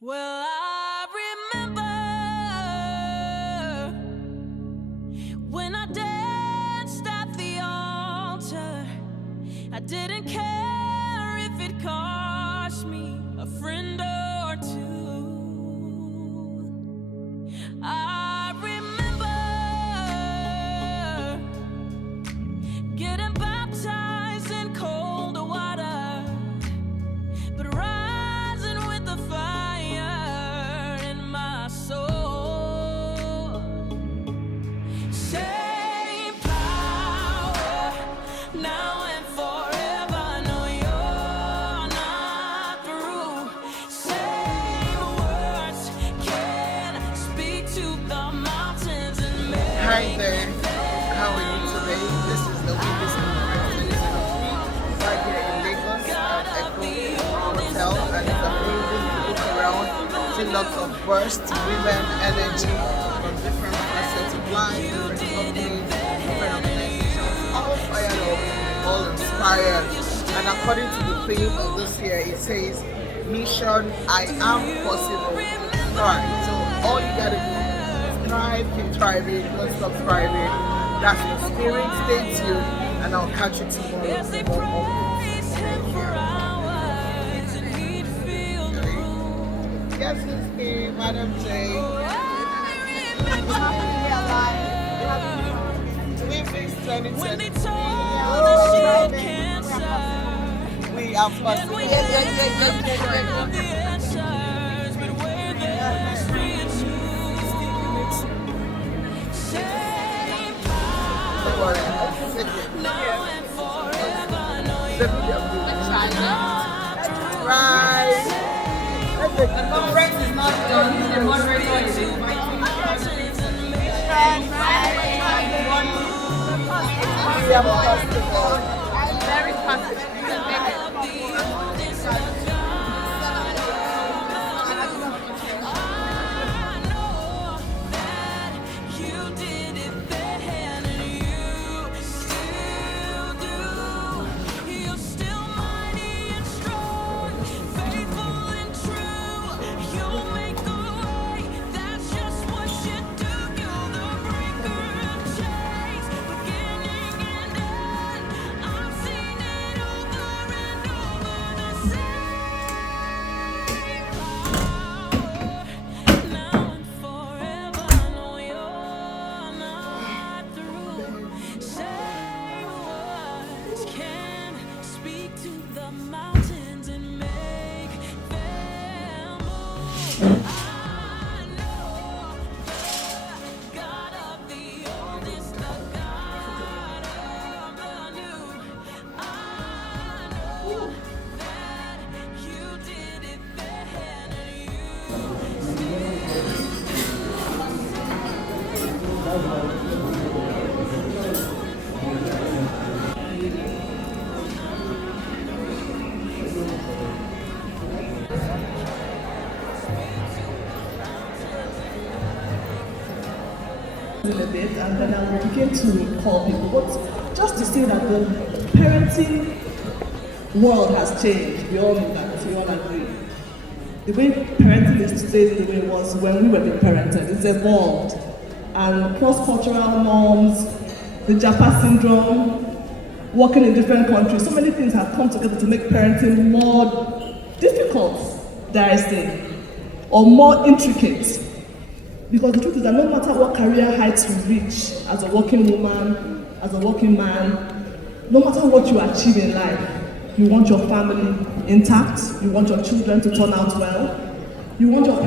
Well, I remember when I danced at the altar. I didn't care if it cost me a friend or two. I remember getting baptized in cold water, but rising with the fire in my soul. Same power now and forever. No, you're not through. Same words can speak to the mountains and make. Hi there, how are you today? This is the weakest right here in Lagos at Echo Hotel, and it's amazing to look around, see lots of bursts, women, energy from different facets of life, different companies, different organizations, all fired up, all inspired. And according to the theme of this year, it says, Mission, I am possible. Alright, so all you gotta do, thrive, keep thriving, don't stop thriving. That's the spirit. Stay tuned, and I'll catch you tomorrow. Yes, it's me, Madam J. We fixed 2020. We are possible. Right. The conference is not done. The moderator is inviting We are possible. very positive. You can make it. A bit, and then I will begin to call people. But just to say that the parenting world has changed, we all know that, we all agree. The way parenting is today is the way it was when we were being parented. It's evolved. And cross-cultural norms, the Japa syndrome, working in different countries, so many things have come together to make parenting more difficult, dare I say, or more intricate. Because the truth is that no matter what career heights you reach as a working woman, as a working man, no matter what you achieve in life, you want your family intact, you want your children to turn out well, you want your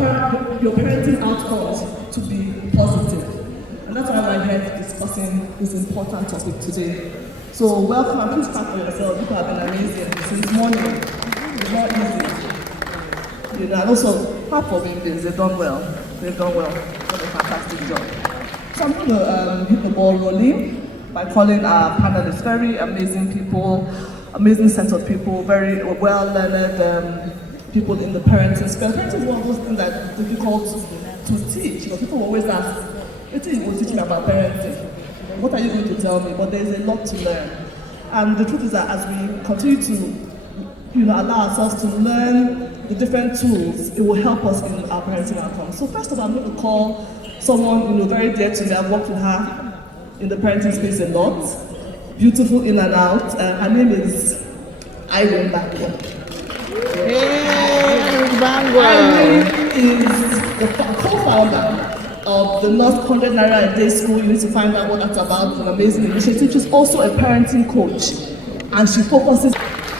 parenting outcomes to be positive. And that's why we're here discussing this important topic today. So welcome, please clap for yourselves. You have been amazing since morning. It's not easy. You know, and also, half of them, they've done well. They've done well. Done a fantastic job. So I'm going to hit the ball rolling by calling our panelists very amazing people, amazing set of people, very well-learned people in the parenting space. Parenting is one of those things that's difficult to teach. You know, people always ask, what are you going to teach me about parenting? What are you going to tell me? But there's a lot to learn. And the truth is that as we continue to allow ourselves to learn the different tools, it will help us in our parenting outcomes. So first of all, I'm going to call someone very dear to me. I've worked with her in the parenting space a lot. Beautiful in and out. Her name is Irene Bangor. Irene is the co-founder of the North 100 Naira a Day School. You need to find out what that's about. It's an amazing initiative. She's also a parenting coach, and she focuses.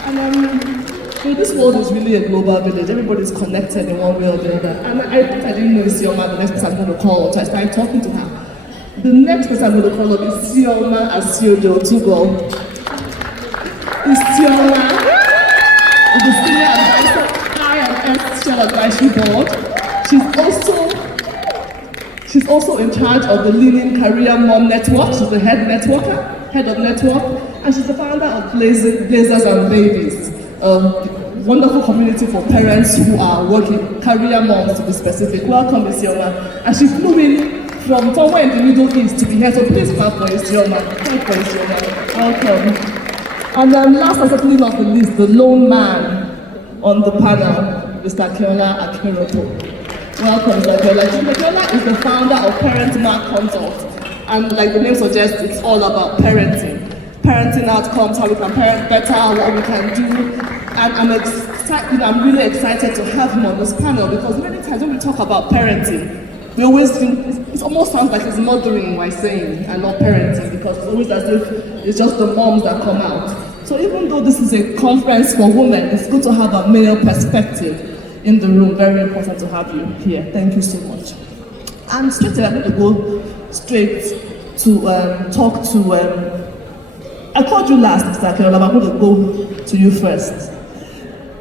And this world is really a global village. Everybody's connected in one way or the other. And I didn't know Isioma, the next person I'm going to call, so I started talking to her. The next person I'm going to call up is Isioma Asiojo Tugo. Isioma is the senior advisor IMS Shell Advisory Board. She's also in charge of the Leading Career Mom Network. She's the head of network, and she's the founder of Blazers and Babies, a wonderful community for parents who are working, career moms to be specific. Welcome, Isioma. And she flew in from somewhere in the Middle East to be here, so please clap for Isioma. Clap for Isioma. Welcome. And then last but certainly not the least, the lone man on the panel, Mr. Keola Akiroto. Welcome, Mr. Keola. Mr. Keola is the founder of Parent Mark Consult. And like the name suggests, it's all about parenting. Parenting outcomes, how we can parent better, what we can do. And I'm really excited to have him on this panel because many times when we talk about parenting, we always think, it almost sounds like it's mothering by saying and not parenting, because it's always as if it's just the moms that come out. So even though this is a conference for women, it's good to have a male perspective in the room. Very important to have you here. Thank you so much. And straight away, I'm going to go straight to talk to, I called you last, Mr. Keola, but I'm going to go to you first.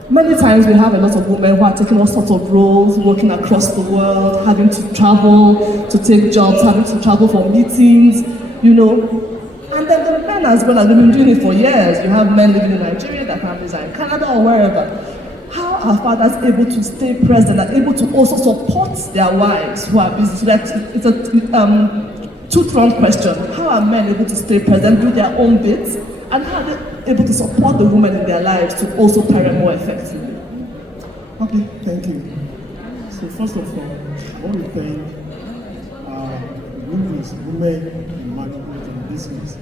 Many times we have a lot of women who are taking all sorts of roles, working across the world, having to travel to take jobs, having to travel for meetings, And then the men as well, have been doing it for years. You have men living in Nigeria, their families are in Canada or wherever. How are fathers able to stay present and able to also support their wives who are busy? So it's a two-pronged question. How are men able to stay present, do their own bits, and how are they able to support the women in their lives to also parent more effectively? Okay, thank you. So first of all, I want to thank women in management and business.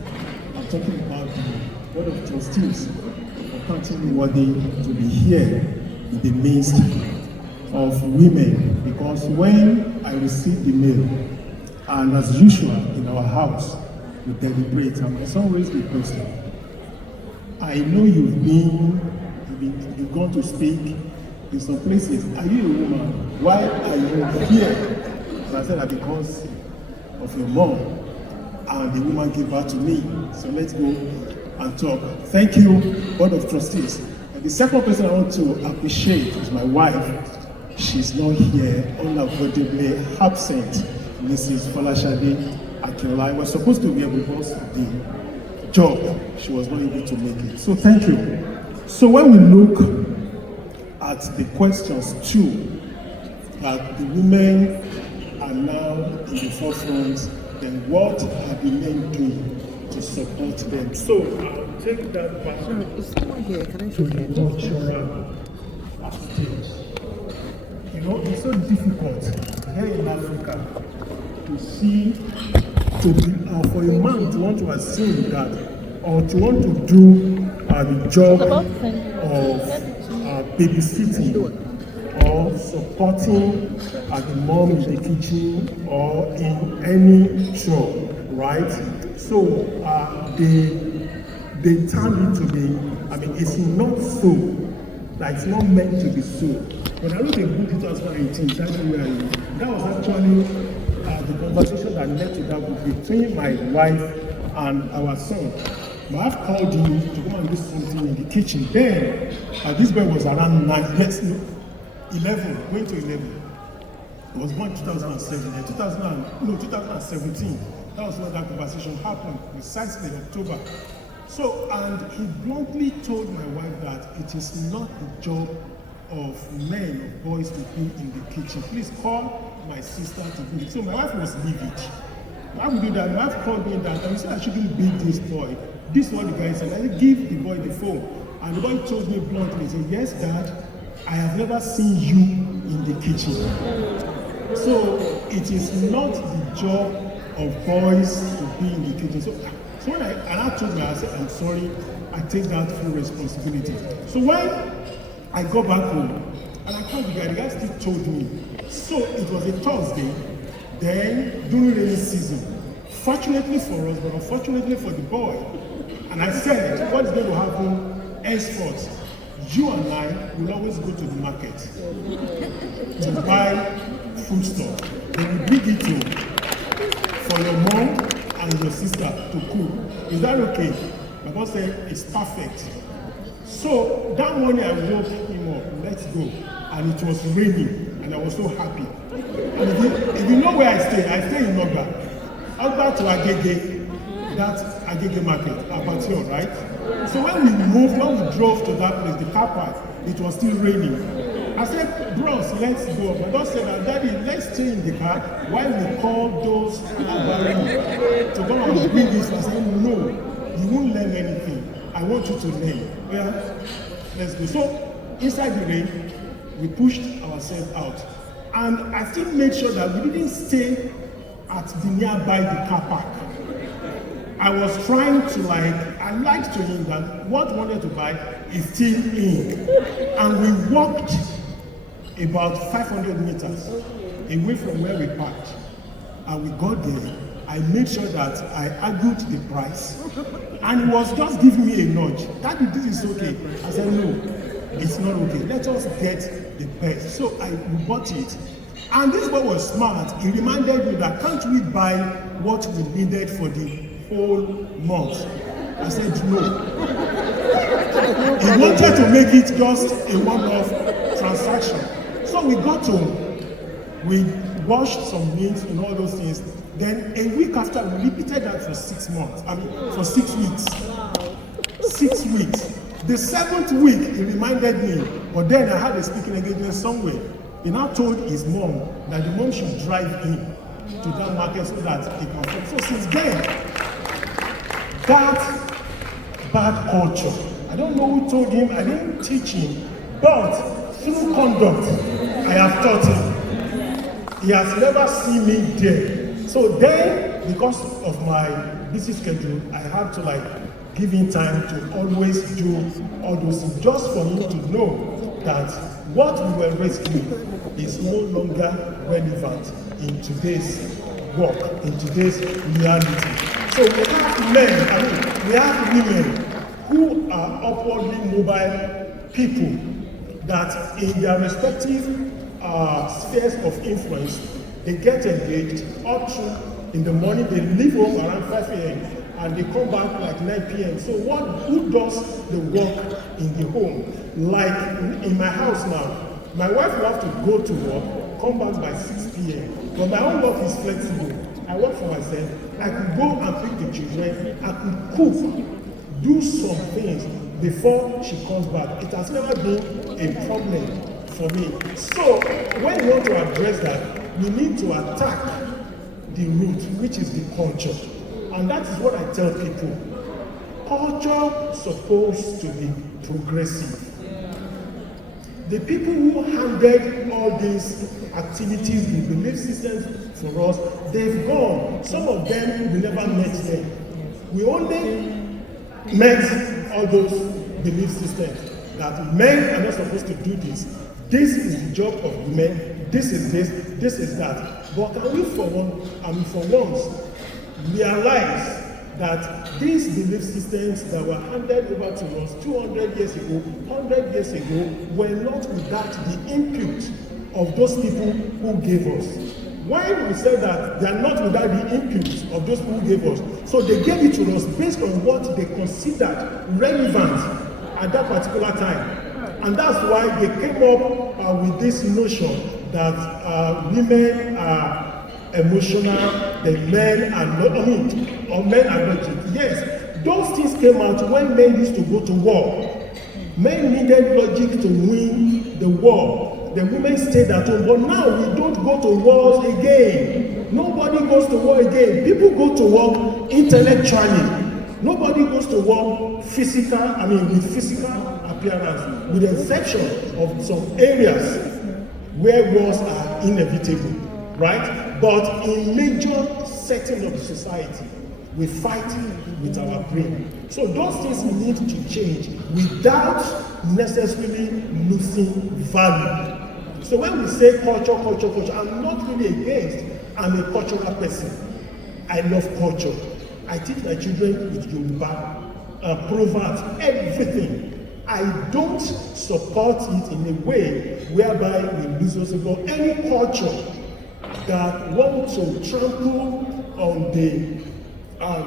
I'm talking about the Board of Trustees for counting worthy to be here in the midst of women, because when I received the mail, and as usual in our house, we deliberate, and my son raised the question. I know you've gone to speak in some places. Are you a woman? Why are you here? So I said that because of your mom, and the woman gave birth to me. So let's go and talk. Thank you, Board of Trustees. And the second person I want to appreciate is my wife. She's not here, unavoidably absent. Mrs. Folashade Akinola. I was supposed to be able to post the job. She was not able to make it. So thank you. So when we look at the questions too, that the women are now in the forefront, then what are the men doing to support them? So I'll take that back It's not here. Can I to the cultural stage. It's so difficult here in Africa to see, for a man to want to assume that, or to want to do the job of babysitting or supporting the mom in the kitchen or in any job, right? So they turn it to be, it's not so. That it's not meant to be so. When I wrote a book in 2018, that was actually the conversation that led to that book between my wife and our son. My wife called him to come and do something in the kitchen. Then, this boy was around 11, going to 11. He was born in 2007. 2017. That was when that conversation happened, precisely in October. So, and he bluntly told my wife that it is not the job of men or boys to be in the kitchen. Please call my sister to do it. So my wife was livid. Why would do that? My wife called me that and said I shouldn't beat this boy. This is what the guy said. I said, give the boy the phone. And the boy told me bluntly, he said, yes, Dad, I have never seen you in the kitchen. So it is not the job of boys to be in the kitchen. So when I told me, I said, I'm sorry, I take that full responsibility. So when I got back home, and I called the guy still told me. So it was a Thursday, then during rainy season. Fortunately for us, but unfortunately for the boy. And I said, what's going to happen henceforth? You and I will always go to the market to buy foodstuff. Then we bring it for your mom and your sister to cook. Is that okay? My boss said, it's perfect. So that morning I woke him up, let's go. And it was raining, and I was so happy. And if you know where I stay in Ogba. Ogba to Agege, that's Agege market, Abattoir, right? So when we drove to that place, the car park, it was still raining. I said, bros, let's go. My dad said, Daddy, let's stay in the car while we call those Abari to come and bring this. I said, no, you won't learn anything. I want you to learn. Yeah, let's go. So inside the rain, we pushed ourselves out. And I still made sure that we didn't stay at the nearby the car park. I was trying to I lied to him that what we wanted to buy is still in. And we walked about 500 meters away from where we parked. And we got there. I made sure that I argued the price. And he was just giving me a nudge. Daddy, this is okay. I said, no, it's not okay. Let us get the best. So I bought it. And this boy was smart. He reminded me that can't we buy what we needed for the whole month? I said, no. He wanted to make it just a one-off transaction. So we got home. We washed some meat and all those things. Then a week after, we repeated that for 6 months. For 6 weeks. 6 weeks. The 7th week, he reminded me, but then I had a speaking engagement somewhere. He now told his mom that the mom should drive him to that market so that he can come. So since then, that bad culture, I don't know who told him, I didn't teach him, but through conduct, I have taught him. He has never seen me there. So then, because of my busy schedule, I had to give him time to always do all those things, just for him to know that what we were raised with is no longer relevant in today's work, in today's reality. So we have men, we have women who are upwardly mobile people that in their respective spheres of influence, they get engaged up through in the morning, they leave home around 5 a.m. and they come back 9 p.m. So who does the work in the home? Like in my house now, my wife will have to go to work, come back by 6 p.m. But my own work is flexible. I work for myself. I could go and pick the children. I could cook, do some things before she comes back. It has never been a problem for me. So when we want to address that, we need to attack the root, which is the culture. And that is what I tell people. Culture is supposed to be progressive. The people who handled all these activities, the belief systems for us, they've gone. Some of them, we never met them. We only met all those belief systems that men are not supposed to do this. This is the job of men. This is this is that. But can we for once realize that these belief systems that were handed over to us 200 years ago, 100 years ago, were not without the input of those people who gave us. Why we say that they are not without the input of those people who gave us? So they gave it to us based on what they considered relevant at that particular time. And that's why they came up with this notion that women are emotional, the men are not, or men are logic. Yes, those things came out when men used to go to war. Men needed logic to win the war. The women stayed at home, but now we don't go to wars again. Nobody goes to war again. People go to war intellectually. Nobody goes to war with physical appearance, with the exception of some areas where wars are inevitable, right? But in major settings of the society, we fight with our brain. So those things need to change without necessarily losing value. So when we say culture, I'm not really against. I'm a cultural person. I love culture. I teach my children with Yoruba, proverbs, everything. I don't support it in a way whereby we lose us about any culture that wants to trample on the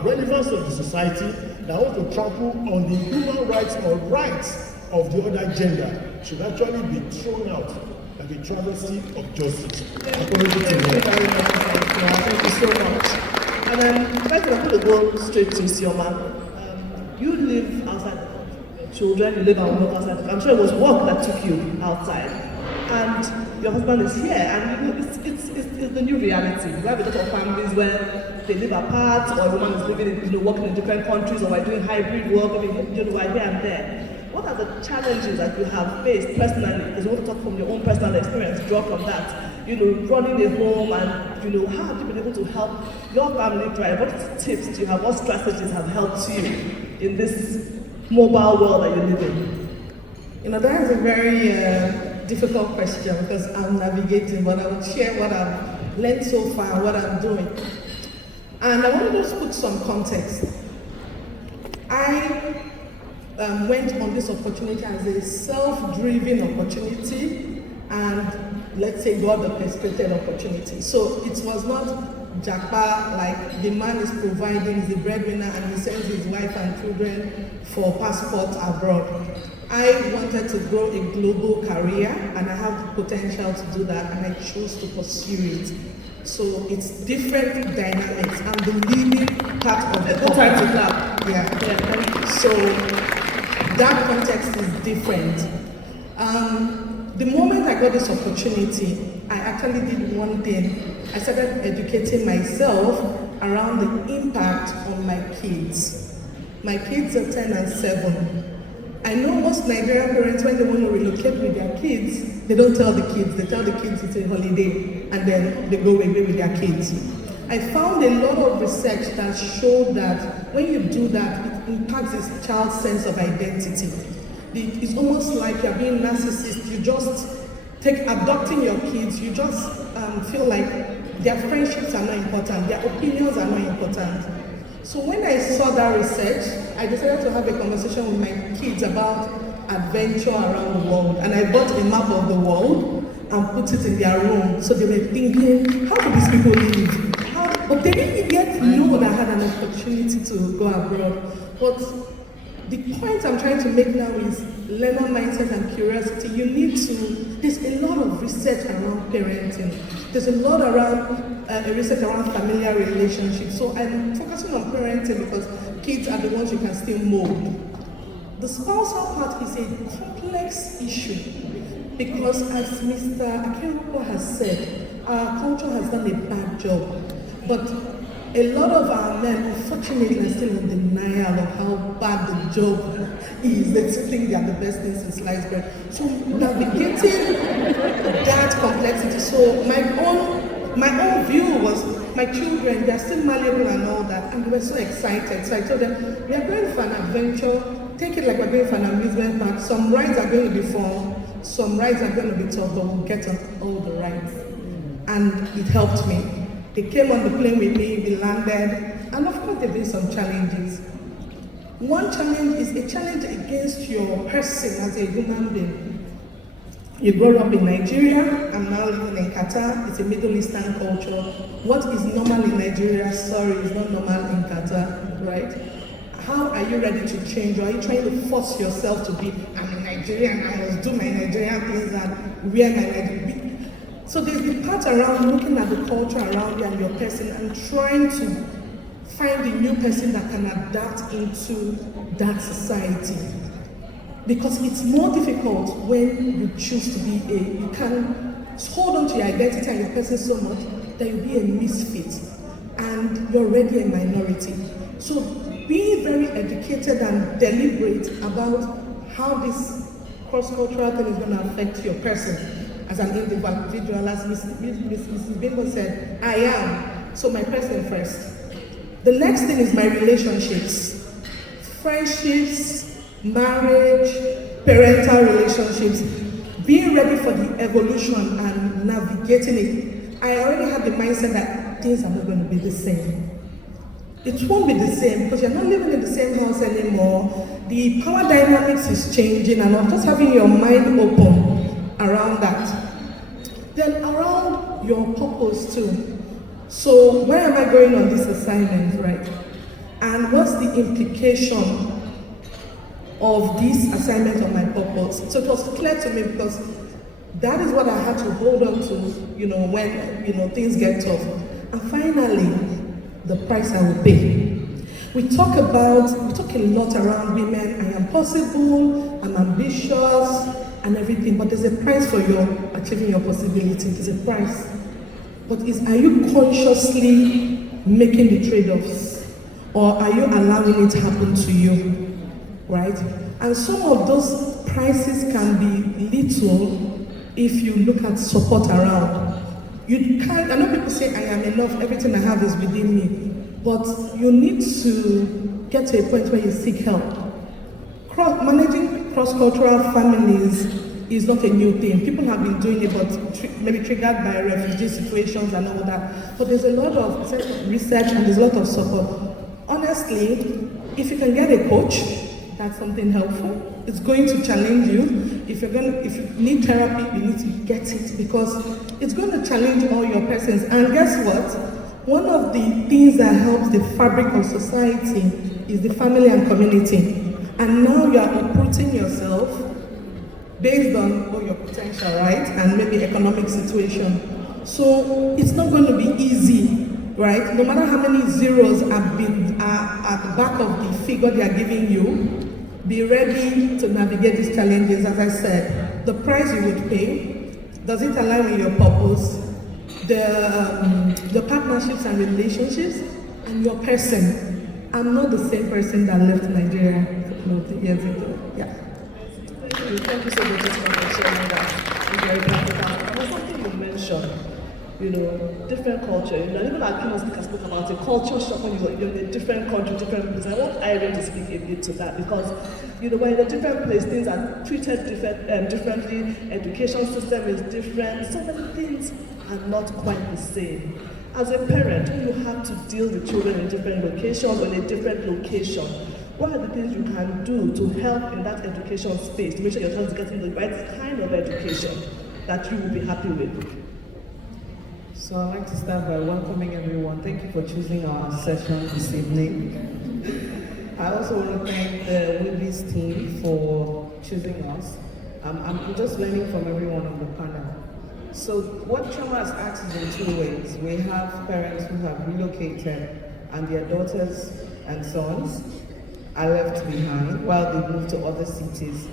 relevance of the society, that wants to trample on the human rights or rights of the other gender should actually be thrown out like a travesty of justice. Thank you so much. And I'm going to go straight to Sioma. You live outside the country. Children, you live and work outside the country. I'm sure it was work that took you outside. And your husband is here, and it's the new reality. We have a lot of families where they live apart, or a woman is living in, working in different countries, or we're doing hybrid work, we're here and there. What are the challenges that you have faced personally? Because you want to talk from your own personal experience, draw from that. Running a home, and how have you been able to help your family thrive? What tips do you have? What strategies have helped you in this mobile world that you live in? That is a very difficult question because I'm navigating, but I will share what I've learned so far, what I'm doing. And I want to just put some context. I went on this opportunity as a self-driven opportunity, and let's say God orchestrated opportunity. So it was not Japa, like the man is providing, he's the breadwinner, and he sends his wife and children for passport abroad. I wanted to grow a global career, and I have the potential to do that, and I chose to pursue it. So it's different dynamics. I'm the leading part of the Time to clap. Yeah. So that context is different. The moment I got this opportunity, I actually did one thing. I started educating myself around the impact on my kids. My kids are 10 and 7. I know most Nigerian parents, when they want to relocate with their kids, they don't tell the kids. They tell the kids it's a holiday, and then they go away with their kids. I found a lot of research that showed that when you do that, it impacts this child's sense of identity. It's almost like you're being narcissist. You just abducting your kids, you just feel like their friendships are not important, their opinions are not important. So when I saw that research, I decided to have a conversation with my kids about adventure around the world. And I bought a map of the world and put it in their room. So they were thinking, how do these people live? But they didn't yet know that I had an opportunity to go abroad. But the point I'm trying to make now is learner mindset and curiosity. There's a lot of research around parenting. There's a lot around research around familiar relationships. So I'm focusing on parenting because kids are the ones you can still mold. The spousal part is a complex issue because, as Mr. Akerupo has said, our culture has done a bad job. But a lot of our men, unfortunately, are still in denial of how bad the job is. They still think they are the best things in sliced bread. So navigating that complexity. So my own view was my children, they are still malleable and all that, and they were so excited. So I told them, we are going for an adventure. Take it like we're going for an amusement park. Some rides are going to be fun, some rides are going to be tough, but we'll get on all the rides. And it helped me. They came on the plane with me, we landed, and of course there been some challenges. One challenge is a challenge against your person as a human being. You grew up in Nigeria, I'm now living in Qatar, it's a Middle Eastern culture. What is normal in Nigeria, is not normal in Qatar, right? How are you ready to change? Or are you trying to force yourself to be, I'm a Nigerian, I must do my Nigerian things and wear my Nigerian. So there's the part around looking at the culture around you and your person and trying to find a new person that can adapt into that society. Because it's more difficult when you choose to be you can hold on to your identity and your person so much that you'll be a misfit and you're already a minority. So being very educated and deliberate about how this cross-cultural thing is going to affect your person as an individual. As Mrs. Bimbo said, I am, so my person first. The next thing is my relationships, friendships, marriage, parental relationships, being ready for the evolution and navigating it. I already have the mindset that things are not going to be the same. It won't be the same because you're not living in the same house anymore. The power dynamics is changing, and I'm just having your mind open around that. Then around your purpose too. So where am I going on this assignment, right? And what's the implication of this assignment on my purpose? So it was clear to me because that is what I had to hold on to, when, things get tough. And finally, the price I will pay. We talk a lot around women. I am possible, I'm ambitious, and everything, but there's a price for your achieving your possibility. There's a price. But are you consciously making the trade-offs? Or are you allowing it to happen to you? Right? And some of those prices can be little if you look at support around. I know people say I am enough, everything I have is within me. But you need to get to a point where you seek help. Managing cross-cultural families is not a new thing. People have been doing it, but maybe triggered by refugee situations and all that. But there's a lot of research and there's a lot of support. Honestly, if you can get a coach, that's something helpful. It's going to challenge you. If you need therapy, you need to get it because it's going to challenge all your persons. And guess what? One of the things that helps the fabric of society is the family and community. And now you are uprooting yourself based on your potential, right? And maybe economic situation. So it's not going to be easy, right? No matter how many zeros are at the back of the figure they are giving you, be ready to navigate these challenges. As I said, the price you would pay, does it align with your purpose? The partnerships and relationships, and your person. I'm not the same person that left Nigeria a couple of years ago. Yeah. Thank you so much for sharing that. It's very practical. There's something you mentioned, different culture. Even our keynote speaker spoke about a culture shock when you're in a different country, different place. I want Irene to speak a bit to that because, we're in a different place. Things are treated differently. Education system is different. So many things are not quite the same. As a parent, when you have to deal with children in different locations or in a different location, what are the things you can do to help in that education space to make sure your child is getting the right kind of education that you will be happy with? So I'd like to start by welcoming everyone. Thank you for choosing our session this evening. I also want to thank the Libby's team for choosing us. I'm just learning from everyone on the panel. So what Trauma has asked is in two ways. We have parents who have relocated and their daughters and sons are left behind while they move to other cities,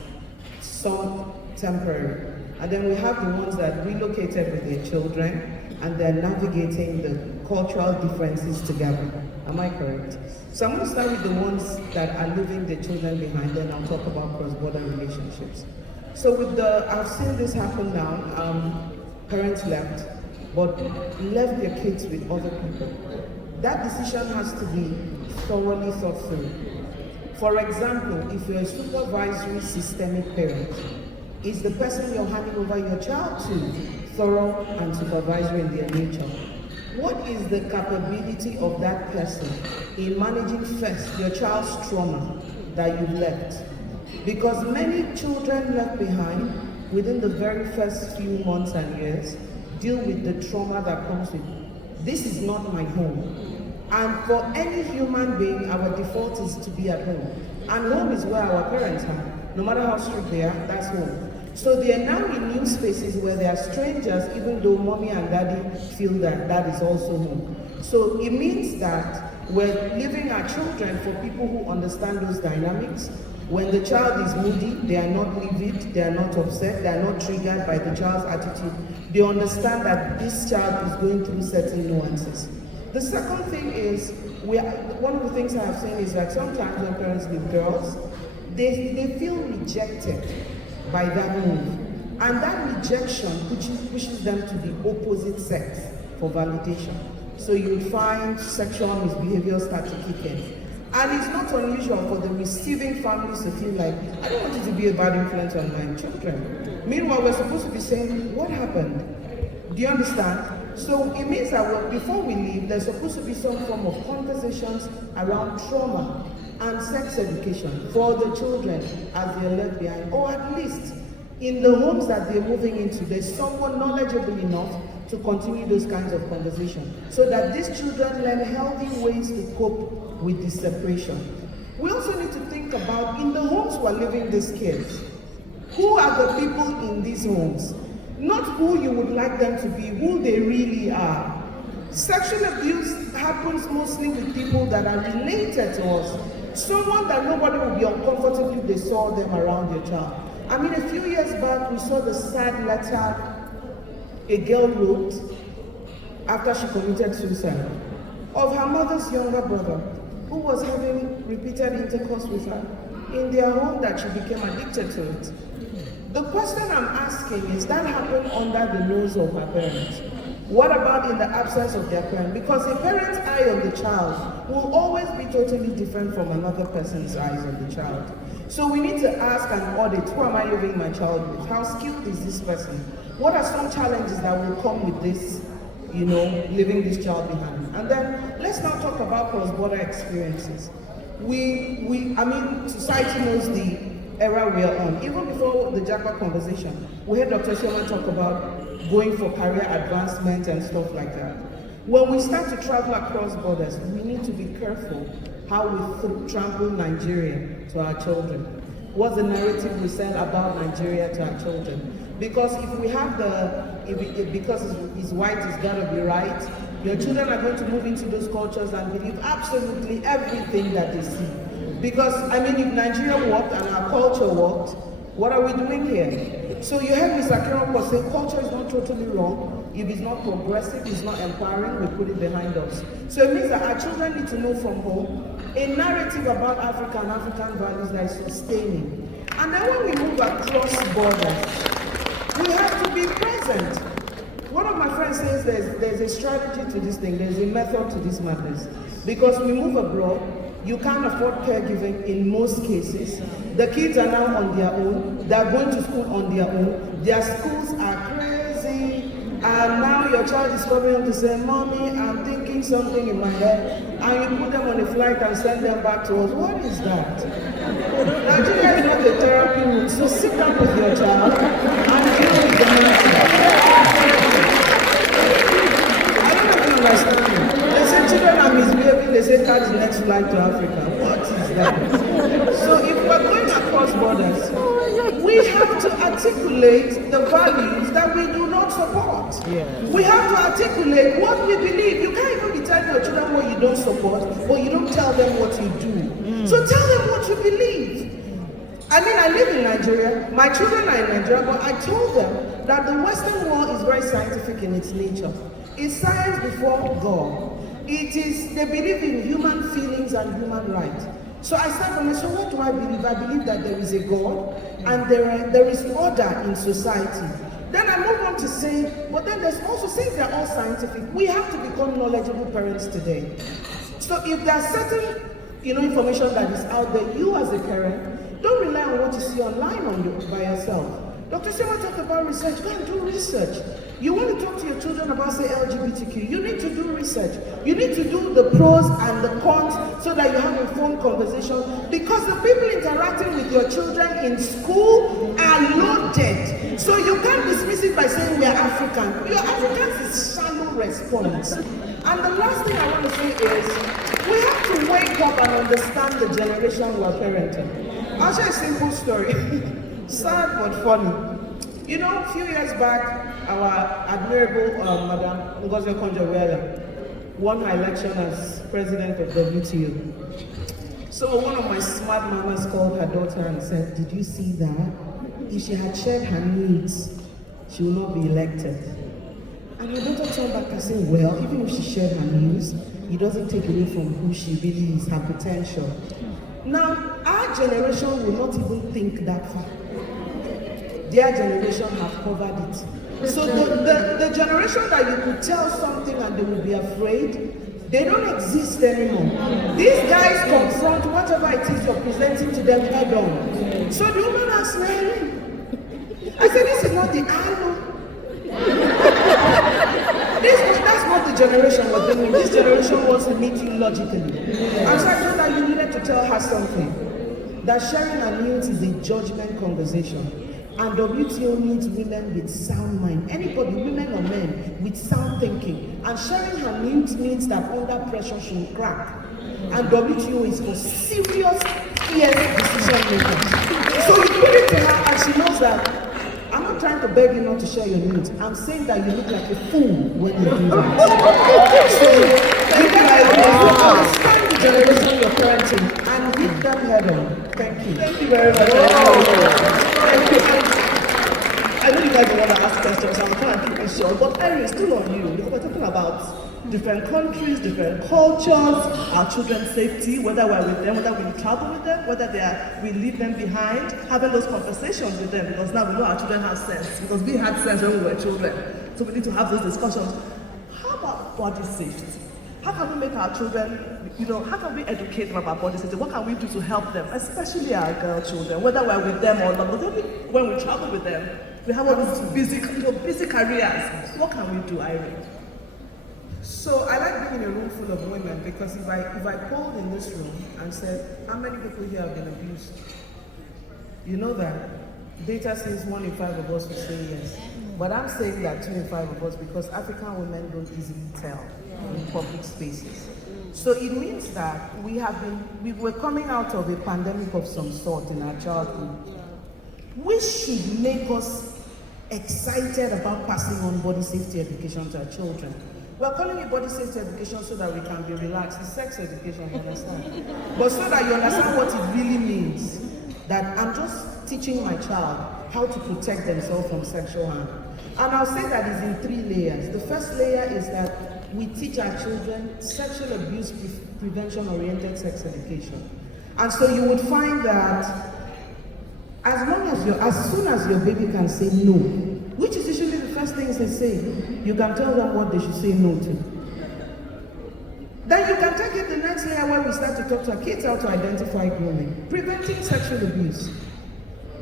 some temporary. And then we have the ones that relocated with their children and they're navigating the cultural differences together. Am I correct? So I'm going to start with the ones that are leaving their children behind, then I'll talk about cross-border relationships. So I've seen this happen now. Parents left, but left their kids with other people. That decision has to be thoroughly thought through. For example, if you're a supervisory systemic parent, is the person you're handing over your child to thorough and supervisory in their nature? What is the capability of that person in managing first your child's trauma that you've left? Because many children left behind within the very first few months and years deal with the trauma that comes with, this is not my home. And for any human being, our default is to be at home. And home is where our parents are. No matter how strict they are, that's home. So they are now in new spaces where they are strangers, even though mommy and daddy feel that that is also home. So it means that we're leaving our children for people who understand those dynamics. When the child is moody, they are not livid, they are not upset, they are not triggered by the child's attitude. They understand that this child is going through certain nuances. The second thing is, one of the things I have seen is that sometimes when parents leave girls, they feel rejected by that move. And that rejection pushes them to the opposite sex for validation. So you find sexual misbehavior start to kick in. And it's not unusual for the receiving families to feel like, I don't want you to be a bad influence on my children. Meanwhile, we're supposed to be saying, what happened? Do you understand? So it means that before we leave, there's supposed to be some form of conversations around trauma and sex education for the children as they're left behind, or at least in the homes that they're moving into, there's someone knowledgeable enough to continue those kinds of conversations so that these children learn healthy ways to cope with this separation. We also need to think about, in the homes we're living these kids, who are the people in these homes? Not who you would like them to be, who they really are. Sexual abuse happens mostly with people that are related to us. Someone that nobody would be uncomfortable if they saw them around your child. I mean, a few years back, we saw the sad letter a girl wrote after she committed suicide of her mother's younger brother who was having repeated intercourse with her in their home, that she became addicted to it. The question I'm asking is, that happened under the nose of her parents. What about in the absence of their parent? Because a parent's eye on the child will always be totally different from another person's eyes on the child. So we need to ask and audit, who am I leaving my child with? How skilled is this person? What are some challenges that will come with this, leaving this child behind? And then let's now talk about cross-border experiences. Society knows the era we are on. Even before the JAPA conversation, we heard Dr. Sherman talk about going for career advancement and stuff like that. When we start to travel across borders, we need to be careful how we trample Nigeria to our children. What's the narrative we send about Nigeria to our children? Because if we have because it's white, it's gotta be right, your children are going to move into those cultures and believe absolutely everything that they see. Because, if Nigeria worked and our culture worked, what are we doing here? So you heard Mr. Kiroko say culture is not totally wrong. If it's not progressive, it's not empowering, we put it behind us. So it means that our children need to know from home a narrative about Africa and African values that is sustaining. And then when we move across borders, we have to be present. One of my friends says there's a strategy to this thing, there's a method to this madness. Because we move abroad, you can't afford caregiving in most cases. The kids are now on their own. They're going to school on their own. Their schools are crazy. And now your child is coming home to say, Mommy, I'm thinking something in my head. And you put them on a flight and send them back to us. What is that? Nigeria is not a therapy room. So sit down with your child and deal with the matter. I don't know if you understand me. They say children are misbehaving, they say catch the next flight to Africa. What is that? So if we're going across borders, we have to articulate the values that we do not support. We have to articulate what we believe. You can't even be telling your children what you don't support, but you don't tell them what you do. So tell them what you believe. I live in Nigeria, my children are in Nigeria, but I told them that the Western world is very scientific in its nature. It's science before God. They believe in human feelings and human rights. So I said to myself, what do I believe? I believe that there is a God and there is order in society. Then I move on to say, but then there's also, since they're all scientific, we have to become knowledgeable parents today. So if there's certain information that is out there, you as a parent, don't rely on what you see online by yourself. Dr. Sema talked about research. Go and do research. You want to talk to your children about, say, LGBTQ, you need to do research. You need to do the pros and the cons so that you have a informed conversation, because the people interacting with your children in school are loaded. So you can't dismiss it by saying we are African. Your Africans is shallow response. And the last thing I want to say is, we have to wake up and understand the generation we're parenting. I'll share a simple story. Sad but funny. A few years back, our admirable Madam Ngozi Okonjo-Iweala won her election as president of WTO. So one of my smart mamas called her daughter and said, did you see that? If she had shared her needs, she will not be elected. And her daughter turned back and said, well, even if she shared her news, it doesn't take away from who she really is, her potential. Now, our generation will not even think that far. their generation have covered it. So the generation that you could tell something and they will be afraid, they don't exist anymore. These guys confront whatever it is you're presenting to them head on. So the woman are smiling. I said, this is not the arrow. That's not the generation we're doing. This generation wants to meet you logically. And so I told her you needed to tell her something. That sharing her needs is a judgment conversation. And WTO needs women with sound mind. Anybody, women or men, with sound thinking. And sharing her needs means that under pressure she will crack. And WTO is for serious, fierce decision makers. So you put it to her and she knows that I'm not trying to beg you not to share your needs. I'm saying that you look like a fool when you do that. So you guys understand the generation you're parenting and hit them head on. Thank you. Thank you very much. Thank you. I know you guys don't want to ask questions, so I'm trying to keep it short, but Irene, still on you, because we're talking about different countries, different cultures, our children's safety, whether we're with them, whether we travel with them, whether we leave them behind, having those conversations with them, because now we know our children have sense, because we had sense when we were children, so we need to have those discussions. How about body safety? How can we make our children, how can we educate them about body safety? What can we do to help them, especially our girl children, whether we're with them or not? Because only when we travel with them, we have all these busy careers. What can we do, Irene? So I like being in a room full of women because if I polled in this room and said, how many people here have been abused? You know that data says 1 in 5 of us will say yes. But I'm saying that 2 in 5 of us because African women don't easily tell in public spaces. So it means that we were coming out of a pandemic of some sort in our childhood, which should make us excited about passing on body safety education to our children. We're calling it body safety education so that we can be relaxed. It's sex education, you understand? But so that you understand what it really means, that I'm just teaching my child how to protect themselves from sexual harm. And I'll say that it's in 3 layers. The first layer is that we teach our children sexual abuse prevention-oriented sex education. And so you would find that as soon as your baby can say no, which is usually the first things they say, you can tell them what they should say no to. Then you can take it the next layer where we start to talk to our kids how to identify grooming, preventing sexual abuse.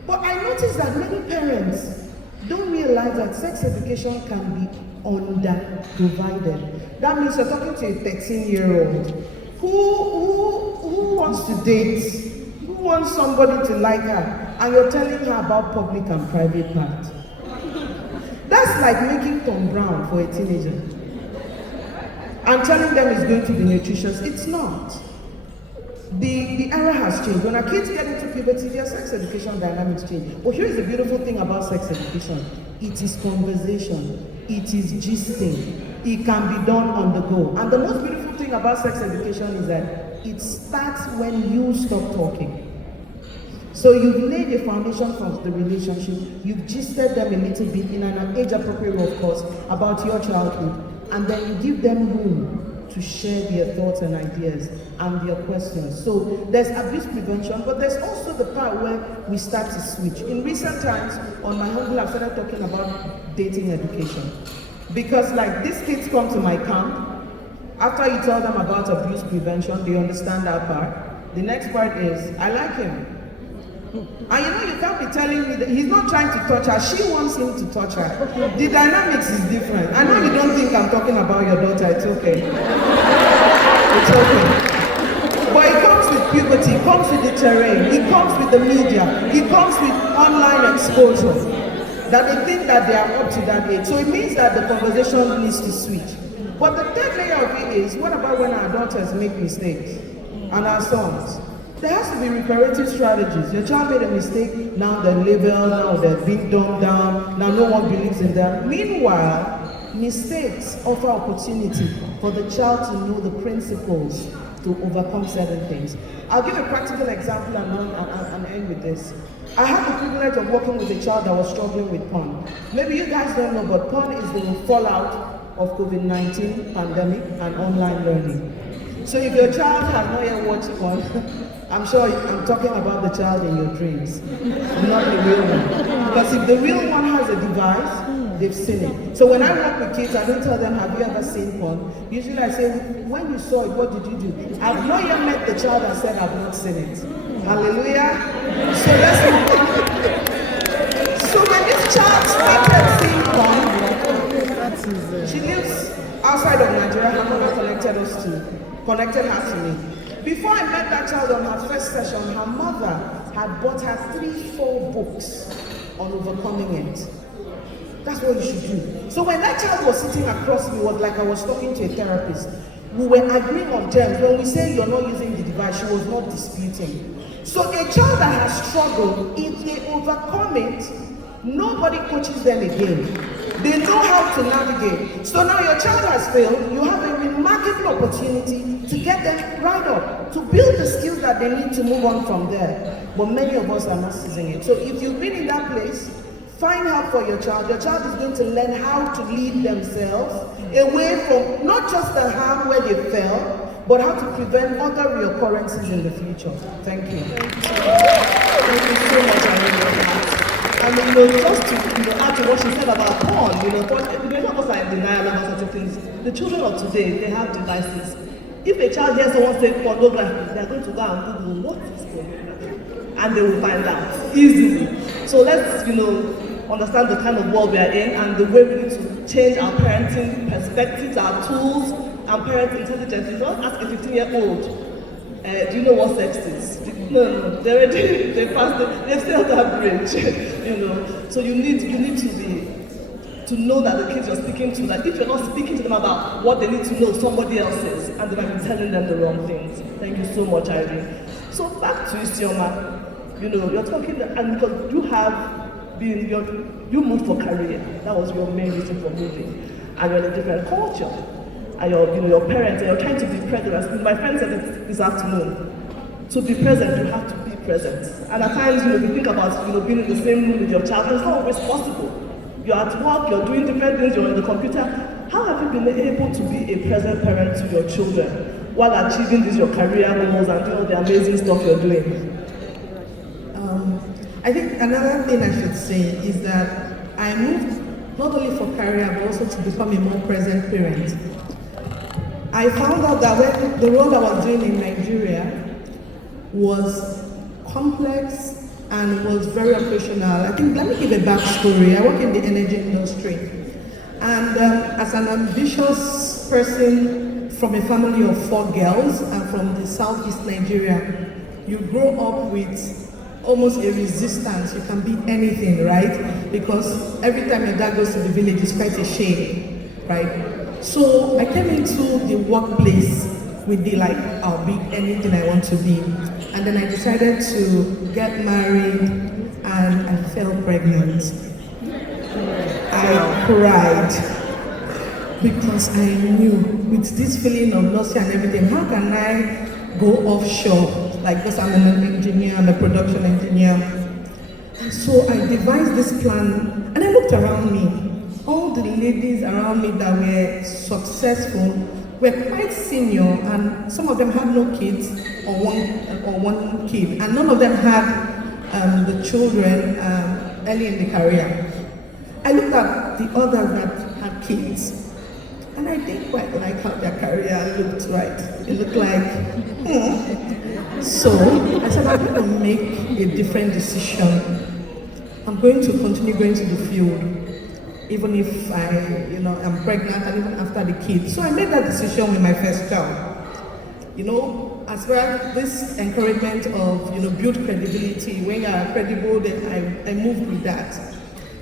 But I noticed that many parents don't realize that sex education can be under-provided. That means you're talking to a 13-year-old who wants to date, who wants somebody to like her, and you're telling her about public and private parts. That's like making Tom Brown for a teenager and telling them it's going to be nutritious. It's not. The era has changed. When our kids get into puberty, their sex education dynamics change. But here's the beautiful thing about sex education. It is conversation. It is gisting. It can be done on the go. And the most beautiful thing about sex education is that it starts when you stop talking. So you've laid a foundation for the relationship, you've gisted them a little bit in an age-appropriate way, of course, about your childhood, and then you give them room to share their thoughts and ideas and their questions. So there's abuse prevention, but there's also the part where we start to switch. In recent times, on my home, I've started talking about dating education. Because like these kids come to my camp, after you tell them about abuse prevention, they understand that part. The next part is, I like him. And you can't be telling me that he's not trying to touch her, she wants him to touch her. The dynamics is different. I know you don't think I'm talking about your daughter, it's okay. It's okay. But it comes with puberty, it comes with the terrain, it comes with the media, it comes with online exposure. That they think that they are up to that age. So it means that the conversation needs to switch. But the third layer of it is, what about when our daughters make mistakes? And our sons? There has to be reparative strategies. Your child made a mistake, now they're labeled, now they're being dumbed down, now no one believes in them. Meanwhile, mistakes offer opportunity for the child to know the principles to overcome certain things. I'll give a practical example and end with this. I had the privilege of working with a child that was struggling with porn. Maybe you guys don't know, but porn is the fallout of COVID-19 pandemic and online learning. So if your child has not yet watched porn, I'm sure I'm talking about the child in your dreams, not the real one. Because if the real one has a device, they've seen it. So when I work with kids, I don't tell them, have you ever seen porn? Usually I say, when you saw it, what did you do? I've not yet met the child that said, I've not seen it. Hallelujah. So let's move on. So when this child started seeing porn, she lives outside of Nigeria. Her mother connected her to me. Before I met that child on her first session, her mother had bought her 3-4 books on overcoming it. That's what you should do. So when that child was sitting across me, it was like I was talking to a therapist. We were agreeing on terms. When we say you're not using the device, she was not disputing. So a child that has struggled, if they overcome it, nobody coaches them again. They know how to navigate. So now your child has failed, you have a remarkable opportunity to get them right up, to build the skills that they need to move on from there. But many of us are not seizing it. So if you've been in that place, find help for your child. Your child is going to learn how to lead themselves away from not just the harm where they fell, but how to prevent other reoccurrences in the future. Thank you. Thank you so much, Irene. And just to add to what she said about porn, many of us are in denial about certain things. The children of today, they have devices. If a child hears someone say pornography, they are going to go and Google what is pornography, and they will find out easily. So let's, understand the kind of world we are in and the way we need to change our parenting perspectives, our tools, and parent intelligence. You don't ask a 15-year-old, do you know what sex is? No, they've sailed that bridge, So you need to know that the kids you're speaking to, that if you're not speaking to them about what they need to know, somebody else is, and they might be telling them the wrong things. Thank you so much, Irene. So back to Isioma, you're talking, and because you moved for career, that was your main reason for moving, and you're in a different culture. And your parents, and you're trying to be present. As my friend said it this afternoon, to be present, you have to be present. And at times, you think about, being in the same room with your child. It's not always possible. You're at work, you're doing different things, you're on the computer. How have you been able to be a present parent to your children while achieving your career goals and doing all the amazing stuff you're doing? I think another thing I should say is that I moved not only for career, but also to become a more present parent. I found out that when the role I was doing in Nigeria was complex and was very operational. I think, let me give a backstory. I work in the energy industry. And as an ambitious person from a family of 4 girls and from the southeast Nigeria, you grow up with almost a resistance. You can be anything, right? Because every time your dad goes to the village, it's quite a shame, right? So I came into the workplace with the I'll be anything I want to be. And then I decided to get married and I fell pregnant. I cried because I knew with this feeling of nausea and everything, how can I go offshore? Because I'm an engineer, I'm a production engineer. And so I devised this plan and I looked around me. All the ladies around me that were successful were quite senior, and some of them had no kids or one kid, and none of them had the children early in the career. I looked at the others that had kids, and I didn't quite like how their career looked, right? It looked like, So I said, I'm going to make a different decision. I'm going to continue going to the field, even if I'm pregnant and even after the kid. So I made that decision with my first child. As well, this encouragement of, build credibility. When you are credible, then I moved with that.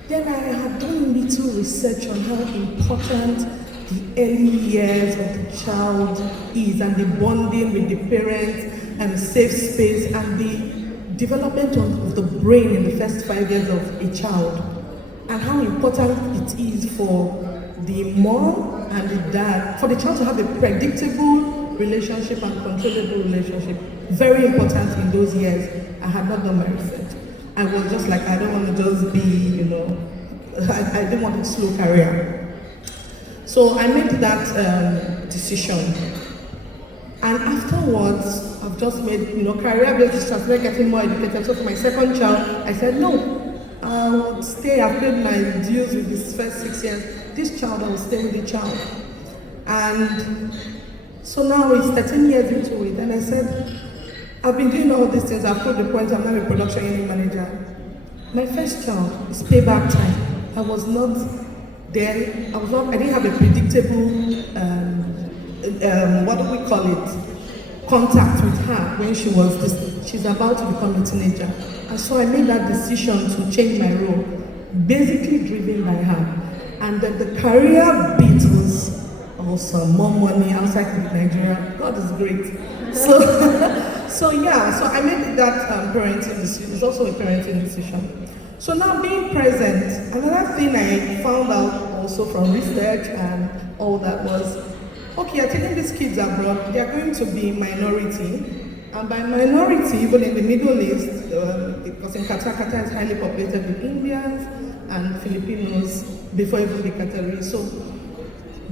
Then I had done little research on how important the early years of the child is, and the bonding with the parents, and safe space, and the development of the brain in the first 5 years of a child, and how important it is for the mom and the dad, for the child to have a predictable relationship and controllable relationship. Very important in those years. I had not done my research. I was just like, I don't want to just be, I didn't want a slow career. So I made that decision. And afterwards, I've just made, career-based decisions, getting more educated. So for my second child, I said, no, I would stay, I've paid my dues with this first 6 years. This child, I will stay with the child. And so now it's 13 years into it, and I said, I've been doing all these things, I've put the point, I'm not a production unit manager. My first child is payback time. I was not there, I didn't have a predictable, what do we call it, contact with her when she's about to become a teenager. And so I made that decision to change my role, basically driven by her. And then the career bit was awesome, more money outside of Nigeria. God is great. So, so I made that parenting decision. It's also a parenting decision. So now being present, another thing I found out also from research and all that was, okay, you're taking these kids abroad, they're going to be minority. And by minority, even in the Middle East, because in Qatar is highly populated with Indians and Filipinos before even the Qataris. So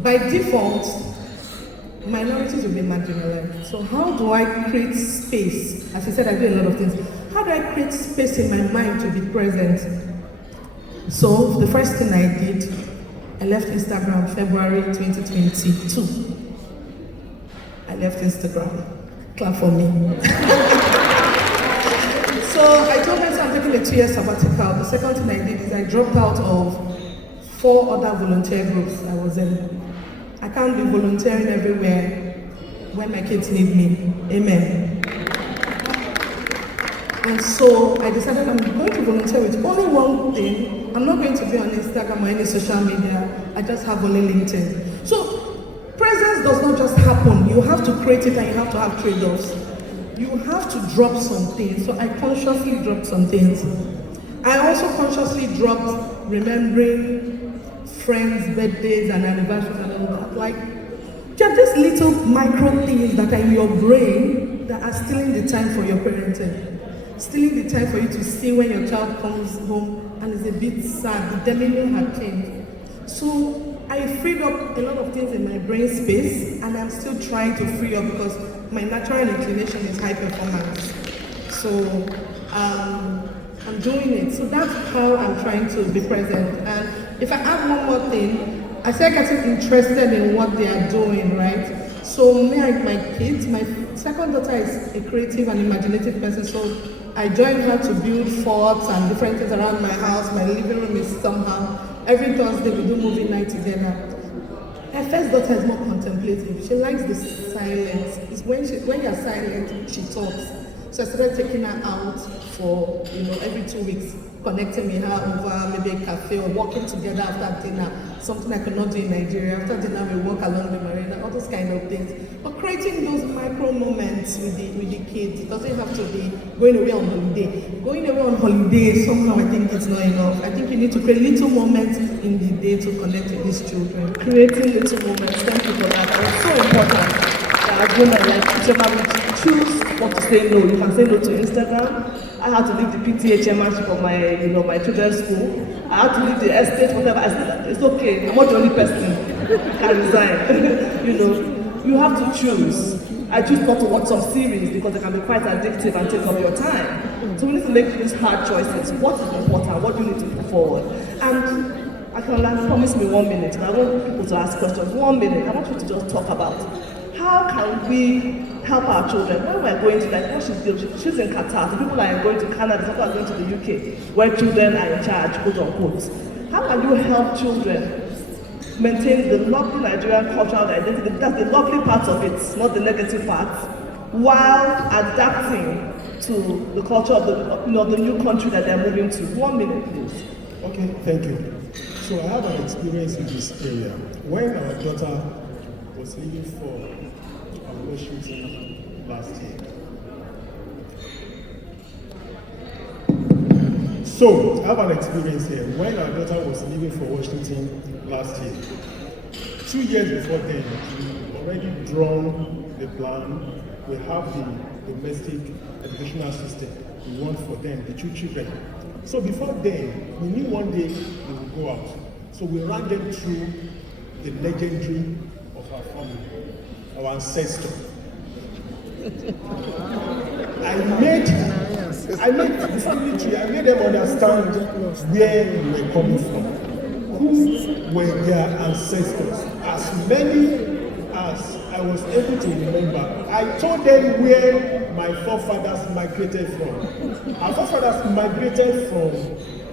by default, minorities will be marginalized. So how do I create space? As I said, I do a lot of things. How do I create space in my mind to be present? So the first thing I did, I left Instagram February 2022. I left Instagram. Clap for me. So I told myself I'm taking a 2-year sabbatical. The second thing I did is I dropped out of 4 other volunteer groups I was in. I can't be volunteering everywhere when my kids need me. Amen. And so I decided I'm going to volunteer with only one thing. I'm not going to be on Instagram or any social media. I just have only LinkedIn. So presence does not just happen. You have to create it and you have to have trade-offs. You have to drop some things. So I consciously dropped some things. I also consciously dropped remembering friends' birthdays and anniversaries and all that. Like, just these little micro things that are in your brain that are stealing the time for your parenting. Stealing the time for you to see when your child comes home and is a bit sad. The dominion had changed. So I freed up a lot of things in my brain space, and I'm still trying to free up because my natural inclination is high performance. So I'm doing it. So that's how I'm trying to be present. And if I add one more thing, I say I get interested in what they are doing, right? So me and my kids, my second daughter is a creative and imaginative person, so I joined her to build forts and different things around my house. My living room is somehow. Every Thursday we do movie night together. My first daughter is more contemplative. She likes the silence. It's when you're silent, she talks. So I started taking her out for, every 2 weeks, connecting with her over maybe a cafe or walking together after dinner. Something I could not do in Nigeria. After dinner, we walk along the marina, all those kind of things. But creating those micro moments with the kids. It doesn't have to be going away on holiday. Going away on holiday, somehow I think it's not enough. I think you need to create little moments in the day to connect with these children. Creating little moments, thank you for that. It's so important that as women, like, whichever we choose what to say no. You can say no to Instagram. I had to leave the PTA chairmanship of my, my children's school. I had to leave the estate, whatever. I said, it's okay, I'm not the only person. I can resign. You have to choose. I choose not to watch some series because they can be quite addictive and take up your time. So we need to make these hard choices. What is important? What do you need to put forward? And I can promise me 1 minute. I want people to ask questions. 1 minute. I want you to just talk about how can we help our children when we're going to, like what she's doing. She's in Qatar. The people are going to Canada. Some people are going to the UK, where children are in charge, quote unquote. How can you help children maintain the lovely Nigerian cultural identity? That's the lovely parts of it, not the negative parts, while adapting to the culture of the new country that they're moving to. 1 minute, please. Okay, thank you. So I have an experience in this area. When our daughter was leaving for Washington last year. So I have an experience here. When our daughter was leaving for Washington last year, 2 years before then, we already drawn the plan. We have the domestic educational system we want for them, the 2 children. So before then, we knew one day they would go out. So we ran them through the legendary of our family, our ancestor. I made I made the family tree, I made them understand where we were coming from, who were their ancestors. As many as I was able to remember, I told them where my forefathers migrated from. Our forefathers migrated from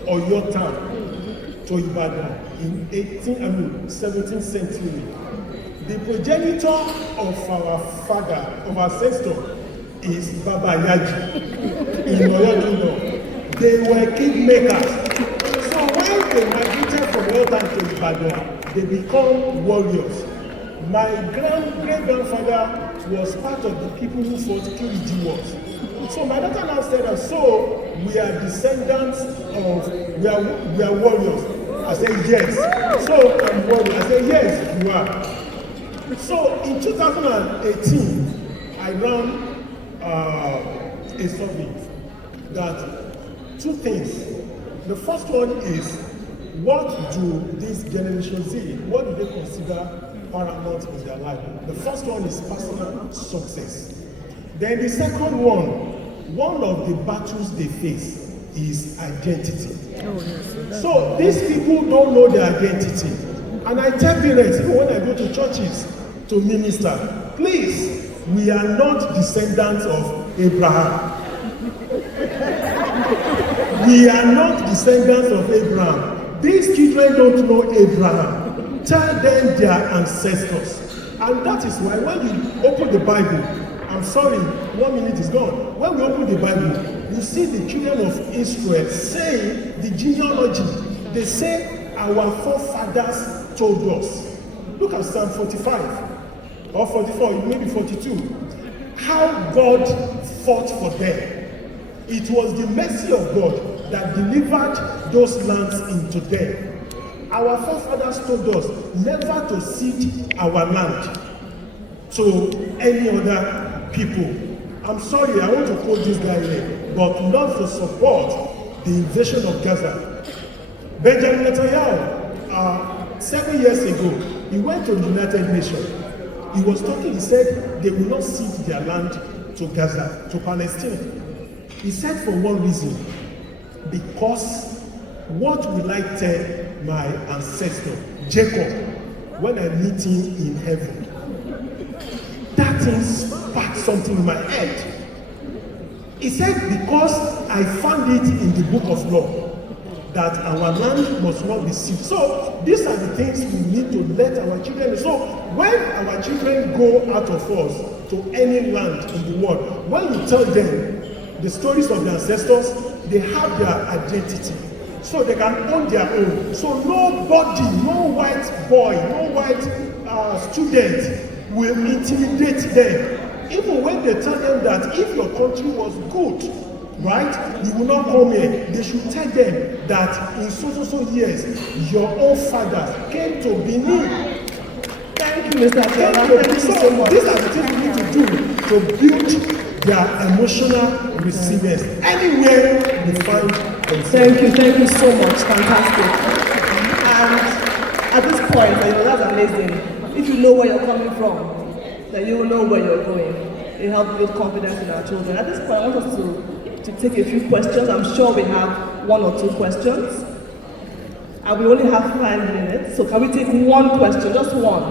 Oyo town to Ibadan in 17th century. The progenitor of our father, of our ancestor, is Baba Yaji in Oyo Kingdom. They were kingmakers. So when they migrated from Oyo town to Ibadan, they become warriors. My great-grandfather was part of the people who fought Kiriji wars. So my daughter now said, so we are descendants of, we are warriors. I said, yes. So I'm warrior. I said, yes, you are. So in 2018, I ran a survey that two things. The first one is, what do this generation Z, what do they consider paramount in their life? The first one is personal success. Then the second one of the battles they face is identity. So these people don't know their identity. And I tell parents, even when I go to churches to minister, please, we are not descendants of Abraham. We are not descendants of Abraham. These children don't know Abraham. Tell them their ancestors. And that is why when you open the Bible, I'm sorry, 1 minute is gone. When we open the Bible, you see the children of Israel saying the genealogy. They say our forefathers told us. Look at Psalm 45 or 44, maybe 42. How God fought for them. It was the mercy of God that delivered those lands into them. Our forefathers told us never to cede our land to any other people. I'm sorry, I want to quote this guy here, but not to support the invasion of Gaza. Benjamin Netanyahu, 7 years ago, he went to the United Nations. He was talking, he said they will not cede their land to Gaza, to Palestine. He said for one reason, because what will I tell my ancestor, Jacob, when I meet him in heaven? That thing sparked something in my head. He said, because I found it in the book of law, that our land must not be seized. So these are the things we need to let our children know. So when our children go out of us to any land in the world, when you tell them the stories of their ancestors, they have their identity. So they can own their own. So nobody, no white boy, no white student will intimidate them. Even when they tell them that if your country was good, right, you will not come here. They should tell them that in so years, your own fathers came to Benin. Thank you, Mr. Akela. Thank you so much. These are the things we need to do to build their emotional resilience anywhere they find themselves. Thank you so much. Fantastic. And at this point, that's amazing. If you know where you're coming from, then you will know where you're going. It helps build confidence in our children. At this point, I want us to take a few questions. I'm sure we have 1 or 2 questions. And we only have 5 minutes. So can we take 1 question? Just 1.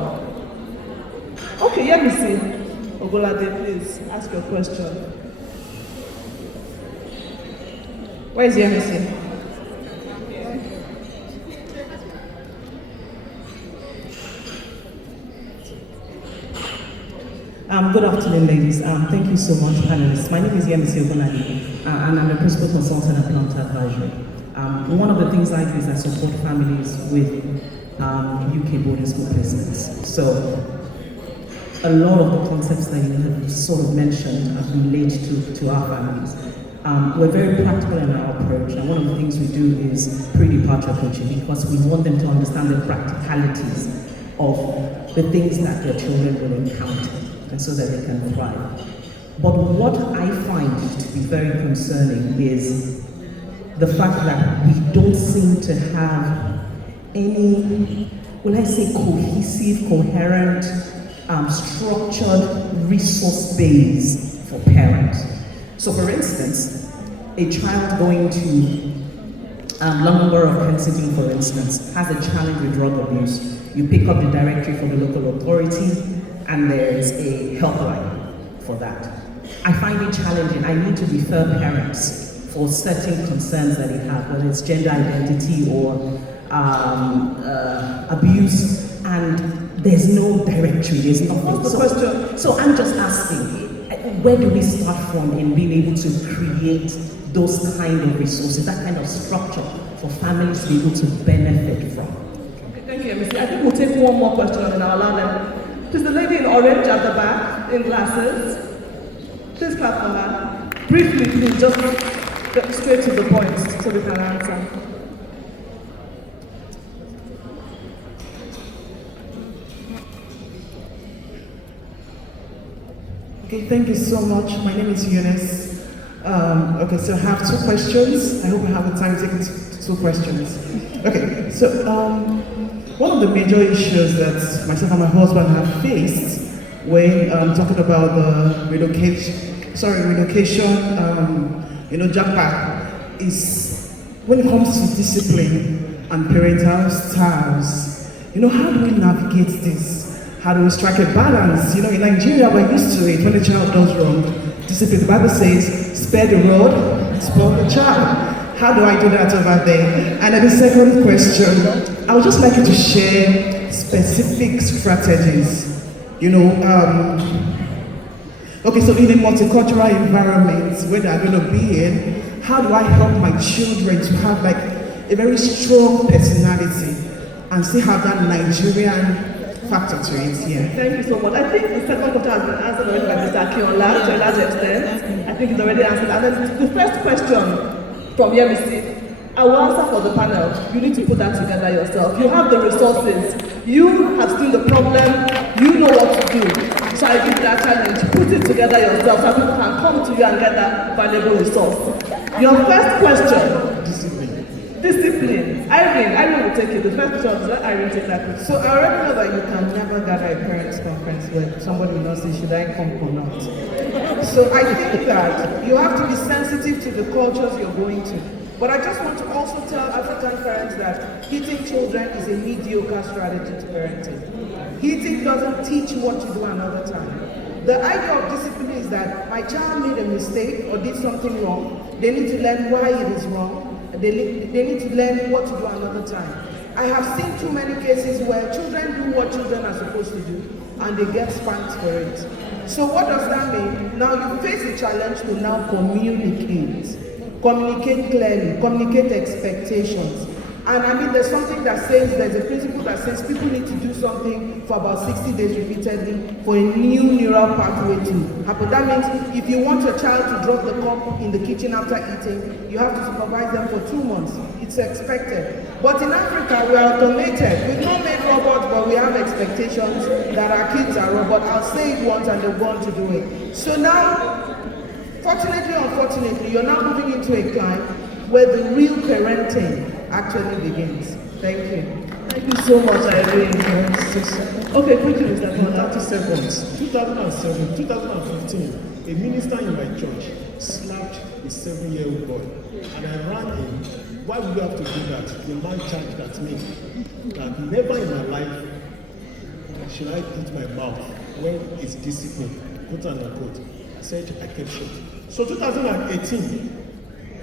Okay, let me see. Ogolade, please ask your question. Where is Yemisi? Good afternoon, ladies. Thank you so much, panelists. My name is Yemisi Ogolade, and I'm a principal consultant at Planter Advisory. One of the things I do is I support families with UK boarding school placements. So a lot of the concepts that you have sort of mentioned relate to our families. We're very practical in our approach, and one of the things we do is pre-departure coaching because we want them to understand the practicalities of the things that their children will encounter, and so that they can thrive. But what I find to be very concerning is the fact that we don't seem to have any, will I say, cohesive, coherent, structured resource base for parents. So for instance, a child going to Lumber of Kensington, for instance, has a challenge with drug abuse, you pick up the directory for the local authority and there's a helpline for that. I find it challenging. I need to refer parents for certain concerns that they have, whether it's gender identity or abuse, and there's no directory, there's nothing. What's the question? So I'm just asking, where do we start from in being able to create those kind of resources, that kind of structure for families to be able to benefit from? Thank you, Missy. I think we'll take one more question and I'll allow them. Please, the lady in orange at the back, in glasses. Please clap for her. Briefly, please, just get straight to the point so we can answer. Okay, thank you so much. My name is Eunice. Okay, so I have two questions. I hope I have the time to take two questions. Okay, so one of the major issues that myself and my husband have faced when talking about the relocation, jackpot, is when it comes to discipline and parental styles. How do we navigate this? How do we strike a balance? In Nigeria, we're used to it. When a child does wrong, discipline. The Bible says, spare the rod, spoil the child. How do I do that over there? And then the second question, I would just like you to share specific strategies. Okay, so in a multicultural environment where they're going to be in, how do I help my children to have like a very strong personality and still have that Nigerian factor to it? Yeah. Thank you so much. I think the second question has been answered already by Mr. Akinola to a large extent. I think it's already answered. And then the first question from Yemisi, I will answer for the panel. You need to put that together yourself. You have the resources. You have seen the problem. You know what to do. So I give you that challenge. Put it together yourself so people can come to you and get that valuable resource. Your first question. Discipline. Irene will take it. The first question, let Irene take that question. So I already know that you can never gather a parents' conference where somebody will not say, should I come or not? So I think that you have to be sensitive to the cultures you're going to. But I just want to also tell African parents that hitting children is a mediocre strategy to parenting. Hitting doesn't teach you what to do another time. The idea of discipline is that my child made a mistake or did something wrong. They need to learn why it is wrong. They need to learn what to do another time. I have seen too many cases where children do what children are supposed to do and they get spanked for it. So what does that mean? Now you face the challenge to now communicate. Communicate clearly, communicate expectations. And I mean, there's something that says, there's a principle that says people need to do something for about 60 days repeatedly for a new neural pathway to happen. That means if you want your child to drop the cup in the kitchen after eating, you have to supervise them for 2 months. It's expected. But in Africa, we are automated. We've not made robots, but we have expectations that our kids are robots. I'll say it once and they're going to do it. So now, fortunately or unfortunately, you're now moving into a climb where the real parenting actually begins. Thank you. Thank you so much, Irene. Okay, quickly, Mr. Kola. 30 seconds. 2015, a minister in my church slapped a 7-year-old boy. And I ran in. Why would you have to do that? The man charged at me that never in my life should I put my mouth when it's discipline, quote unquote. I said I kept short. So 2018,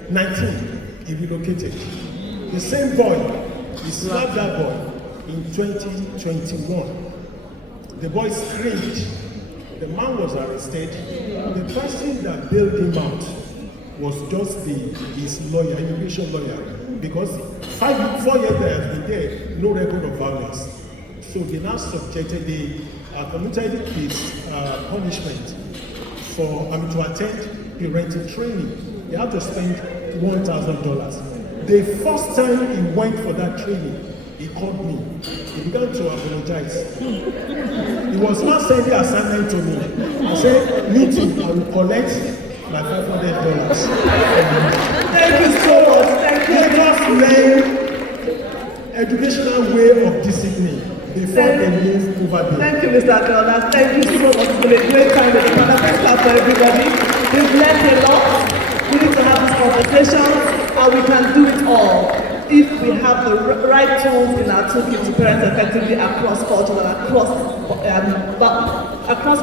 19, he relocated. The same boy, he slapped that boy in 2021. The boy screamed. The man was arrested. The person that bailed him out was just his lawyer, immigration lawyer, because 4 years they have been there, no record of violence. So they now subjected, they commuted his punishment to attend parenting training. They had to spend $1,000. The first time he went for that training, he called me. He began to apologize. He was not sending assignment to me. I said, me too, I will collect my $500. Thank you so much. Thank you. Let us learn educational way of discipline before they move over there. Thank you, Mr. Akinola. Thank you so much. It's been a great time with the panel. Thanks for everybody. We've learned a lot. We need to have this conversation. organizations, and we can do it all if we have the right tools in our toolkit to parent effectively across cultures and across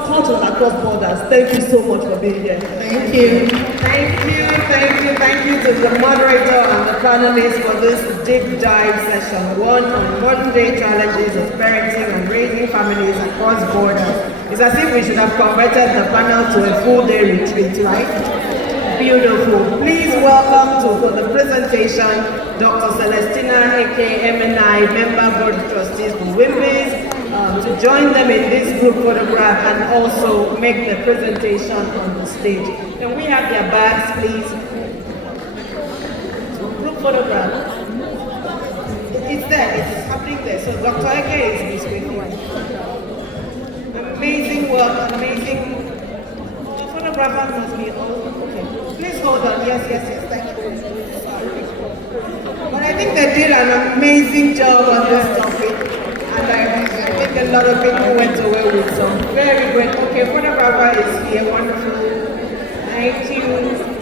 cultures and across borders. Thank you so much for being here. Thank you. Thank you to the moderator and the panelists for this deep dive session. One on modern day challenges of parenting and raising families across borders. It's as if we should have converted the panel to a full day retreat, right? Beautiful. Please welcome for the presentation, Dr. Celestina Eke MNI, Member Board of Trustees for Wimbys, to join them in this group photograph and also make the presentation on the stage. Can we have their bags, please? Group photograph. It's there, it's happening there. So Dr. Eke is with you. Amazing work, amazing. Photographer must be okay. Please hold on. Yes, thank you. Sorry. But I think they did an amazing job on this topic. And I think a lot of people went away with some very great. Okay, photographer is here. Wonderful. Thank you.